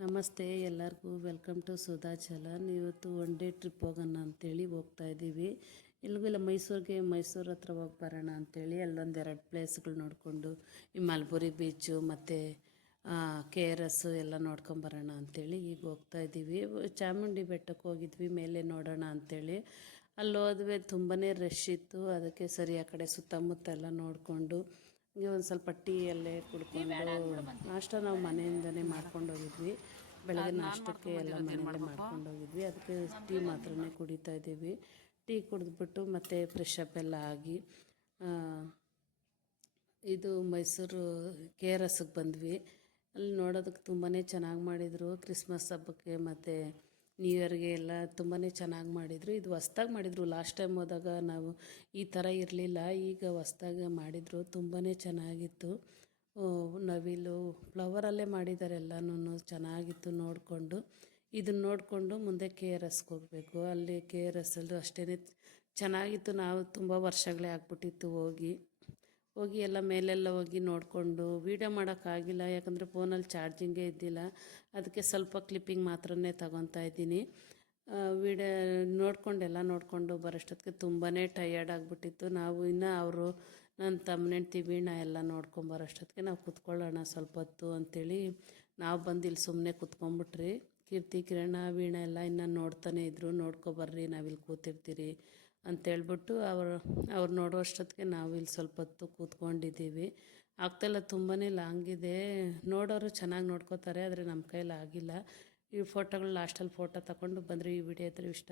ನಮಸ್ತೆ ಎಲ್ಲರಿಗೂ welcome to ಸುಧಾಚಲನ್. ಇವತ್ತು ಒನ್ ಡೇ ಟ್ರಿಪ್ ಹೋಗೋಣ ಅಂಥೇಳಿ ಹೋಗ್ತಾ ಇದ್ದೀವಿ. ಎಲ್ಲಿಗೂ ಇಲ್ಲ, ಮೈಸೂರು ಹತ್ರ ಹೋಗಿ ಬರೋಣ ಅಂಥೇಳಿ ಅಲ್ಲೊಂದೆರಡು ಪ್ಲೇಸ್ಗಳು ನೋಡಿಕೊಂಡು ಈ ಮಲ್ಬುರಿ ಬೀಚು ಮತ್ತು KRS ಎಲ್ಲ ನೋಡ್ಕೊಂಬರೋಣ ಅಂಥೇಳಿ ಈಗ ಹೋಗ್ತಾ ಇದ್ದೀವಿ. ಚಾಮುಂಡಿ ಬೆಟ್ಟಕ್ಕೆ ಹೋಗಿದ್ವಿ, ಮೇಲೆ ನೋಡೋಣ ಅಂಥೇಳಿ. ಅಲ್ಲಿ ಹೋದ್ವಿ, ತುಂಬಾ ರಶ್ ಇತ್ತು. ಅದಕ್ಕೆ ಸರಿ ಆ ಕಡೆ ಸುತ್ತಮುತ್ತ ಎಲ್ಲ ನೋಡಿಕೊಂಡು ಹಿಂಗೆ ಒಂದು ಸ್ವಲ್ಪ ಟೀ ಅಲ್ಲೇ ಕುಡ್ಕೊಂಡು, ನಾಷ್ಟ ನಾವು ಮನೆಯಿಂದನೇ ಮಾಡ್ಕೊಂಡು ಹೋಗಿದ್ವಿ. ಬೆಳಗ್ಗೆ ನಾಷ್ಟಕ್ಕೆ ಎಲ್ಲ ಮನೆಯಲ್ಲೇ ಮಾಡ್ಕೊಂಡು ಹೋಗಿದ್ವಿ. ಅದಕ್ಕೆ ಟೀ ಮಾತ್ರನೇ ಕುಡಿತಾ ಇದ್ದೀವಿ. ಟೀ ಕುಡಿದ್ಬಿಟ್ಟು ಮತ್ತೆ ಫ್ರೆಶ್ ಅಪ್ ಎಲ್ಲ ಆಗಿ ಇದು ಮೈಸೂರು KRSಗೆ ಬಂದ್ವಿ. ಅಲ್ಲಿ ನೋಡೋದಕ್ಕೆ ತುಂಬಾ ಚೆನ್ನಾಗಿ ಮಾಡಿದರು. ಕ್ರಿಸ್ಮಸ್ ಹಬ್ಬಕ್ಕೆ ಮತ್ತು ನ್ಯೂ ಇಯರ್ಗೆ ಎಲ್ಲ ತುಂಬಾ ಚೆನ್ನಾಗಿ ಮಾಡಿದರು. ಇದು ಹೊಸ್ದಾಗಿ ಮಾಡಿದರು. ಲಾಸ್ಟ್ ಟೈಮ್ ಹೋದಾಗ ನಾವು ಈ ಥರ ಇರಲಿಲ್ಲ, ಈಗ ಹೊಸ್ದಾಗಿ ಮಾಡಿದರು. ತುಂಬಾ ಚೆನ್ನಾಗಿತ್ತು. ನವಿಲು ಫ್ಲವರಲ್ಲೇ ಮಾಡಿದ್ದಾರೆ ಎಲ್ಲನೂ, ಚೆನ್ನಾಗಿತ್ತು. ನೋಡಿಕೊಂಡು ಇದನ್ನು ನೋಡಿಕೊಂಡು ಮುಂದೆ KRSಗೆ ಹೋಗಬೇಕು. ಅಲ್ಲಿ KRSಲ್ಲೂ ಅಷ್ಟೇ ಚೆನ್ನಾಗಿತ್ತು. ನಾವು ತುಂಬ ವರ್ಷಗಳೇ ಆಗ್ಬಿಟ್ಟಿತ್ತು ಹೋಗಿ ಎಲ್ಲ ಮೇಲೆಲ್ಲ ಹೋಗಿ ನೋಡಿಕೊಂಡು ವೀಡಿಯೋ ಮಾಡೋಕ್ಕಾಗಿಲ್ಲ, ಯಾಕಂದರೆ ಫೋನಲ್ಲಿ ಚಾರ್ಜಿಂಗೇ ಇದ್ದಿಲ್ಲ. ಅದಕ್ಕೆ ಸ್ವಲ್ಪ ಕ್ಲಿಪ್ಪಿಂಗ್ ಮಾತ್ರನೇ ತಗೊತಾ ಇದ್ದೀನಿ. ವೀಡಿಯೋ ನೋಡಿಕೊಂಡು ಬರೋಷ್ಟೊತ್ತಿಗೆ ತುಂಬಾ ಟಯರ್ಡ್ ಆಗಿಬಿಟ್ಟಿತ್ತು. ನಾವು ಇನ್ನು ಅವರು ನನ್ನ ತಮ್ಮನೆಂಟಿ ವೀಣಾ ಎಲ್ಲ ನೋಡ್ಕೊಂಬರೋಷ್ಟೊತ್ತಿಗೆ ನಾವು ಕೂತ್ಕೊಳ್ಳೋಣ ಸ್ವಲ್ಪ ಹೊತ್ತು ಅಂಥೇಳಿ ನಾವು ಬಂದು ಇಲ್ಲಿ ಸುಮ್ಮನೆ ಕೂತ್ಕೊಂಡ್ಬಿಟ್ರಿ. ಕೀರ್ತಿ, ಕಿರಣ, ವೀಣಾ ಎಲ್ಲ ಇನ್ನು ನೋಡ್ತಾನೆ ಇದ್ದರು. ನೋಡ್ಕೊಬರ್ರಿ, ನಾವಿಲ್ಲಿ ಕೂತಿರ್ತೀರಿ ಅಂತೇಳ್ಬಿಟ್ಟು ಅವ್ರು ನೋಡೋಷ್ಟೊತ್ತಿಗೆ ನಾವು ಇಲ್ಲಿ ಸ್ವಲ್ಪ ಹೊತ್ತು ಕೂತ್ಕೊಂಡಿದ್ದೀವಿ. ಆಗ್ತಾಯಿಲ್ಲ, ತುಂಬಾ ಲಾಂಗ್ ಇದೆ. ನೋಡೋರು ಚೆನ್ನಾಗಿ ನೋಡ್ಕೋತಾರೆ, ಆದರೆ ನಮ್ಮ ಕೈಯಲ್ಲಿ ಆಗಿಲ್ಲ. ಈ ಫೋಟೋಗಳು ಲಾಸ್ಟಲ್ಲಿ ಫೋಟೋ ತಗೊಂಡು ಬಂದರೆ ಈ ವಿಡಿಯೋ ಇಷ್ಟ